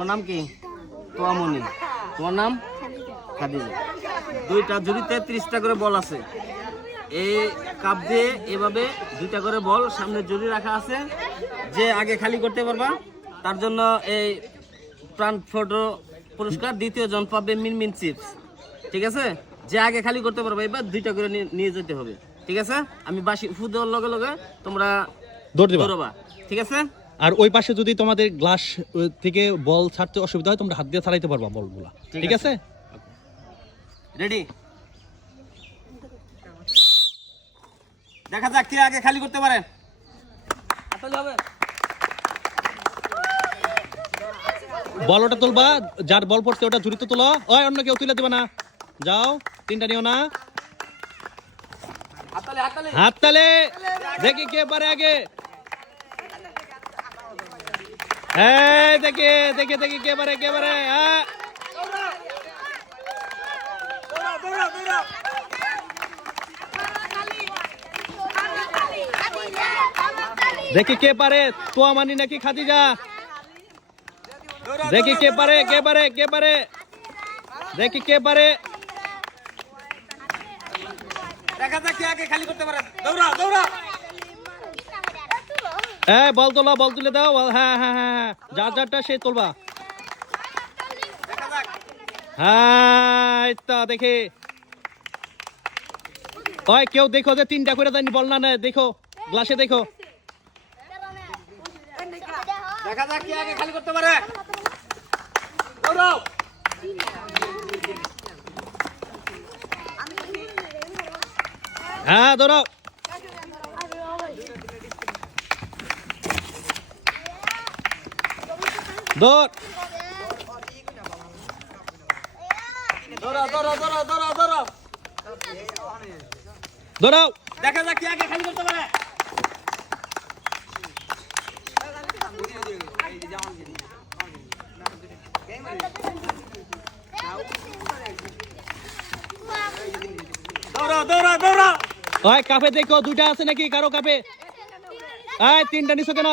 তোমার নাম কি? তোয়ামনি। তোমার নাম? খাদিজা। দুইটা জুড়িতে ত্রিশটা করে বল আছে। এই কাপ দিয়ে এভাবে দুইটা করে বল সামনে জুড়ি রাখা আছে। যে আগে খালি করতে পারবা তার জন্য এই প্রাণ ফটো পুরস্কার দ্বিতীয় জন পাবে মিনমিন চিপস। ঠিক আছে? যে আগে খালি করতে পারবা এবার দুইটা করে নিয়ে- যেতে হবে। ঠিক আছে? আমি বাসি ফু দেওয়ার লগে লগে তোমরা দৌড় দৌড়বা। ঠিক আছে? আর ওই পাশে যদি তোমাদের গ্লাস থেকে বল ছাড়তে অসুবিধা হয় তোমরা হাত দিয়ে ছাড়াইতে পারবা বলগুলা। ঠিক ঠিক আছে। রেডি দেখা যাক কে আগে খালি করতে পারে। আসলে হবে। বল ওটা তুলবা যার বল পড়ছে ওটা ঝুড়িতে তুলো। ওই অন্য কেউ তুলে দিবা না। যাও তিনটা নিও না। হাততালি হাততালি হাত তালে দেখি কে পারে আগে। এই দেখে দেখে, দেখি, কে পারে কে পারে হ্যাঁ। দেখি কে পারে, তোয়া মানি নাকি খাদিজা? দেখি কে পারে কে পারে কে পারে। দেখি কে পারে। দেখা যাক কে আগে খালি করতে পারে। দৌড়া দৌড়া। হ্যাঁ বল তোলা বল তুলে দাও হ্যাঁ হ্যাঁ হ্যাঁ হ্যাঁ। যার যারটা সে তুলবা। হ্যাঁ দেখি। ওই কেউ দেখো যে তিনটা করে দেয়নি বল না না দেখো গ্লাসে দেখো। দেখা যাক কে আগে খালি করতে পারে। দৌড়াও হ্যাঁ ধরো। দৌড়। দৌড়াও দেখা যাক কে আগে খালি করতে পারে। কাপে দেখো দুইটা আছে নাকি? কারও কাপে তিনটা নিছো কেন?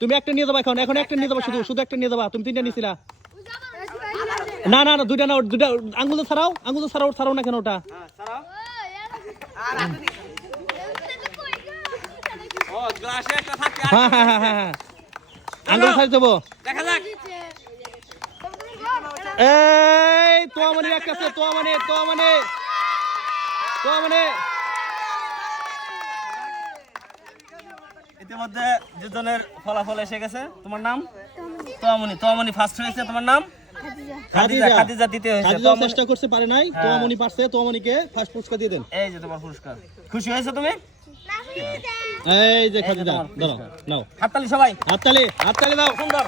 তুমি একটা নিয়ে যাবা এখন এখন একটা নিয়ে যাবা শুধু শুধু একটা নিয়ে যাবা তুমি তিনটা নিছিলা। না না না দুইটা না দুইটা আঙ্গুল ছাড়াও আঙ্গুল ছাড়াও ছাড়াও না কেন ওটা? হ্যাঁ সারাও ও গ্লাসে একটা থাকে আর হ্যাঁ হ্যাঁ হ্যাঁ হ্যাঁ হ্যাঁ। আঙ্গুল ছাড়ি দেবো দেখা যাক। এই তো মানে এক কাছে তো মানে তো মানে তো মানে ইতিমধ্যে দুজনের ফলাফল এসে গেছে। তোমার নাম? তোয়ামনি। তোয়ামনি ফার্স্ট হয়েছে। তোমার নাম? খাদিজা। খাদিজা। দ্বিতীয় হয়েছে। খাদিজা চেষ্টা করছে পারে নাই। পারছে। ফার্স্ট পুরস্কার দিয়ে দেন। এই যে তোমার পুরস্কার। খুশি হয়েছে তুমি? এই যে খাদিজা নাও। হাততালি সবাই। হাততালি হাততালি দাও। সুন্দর।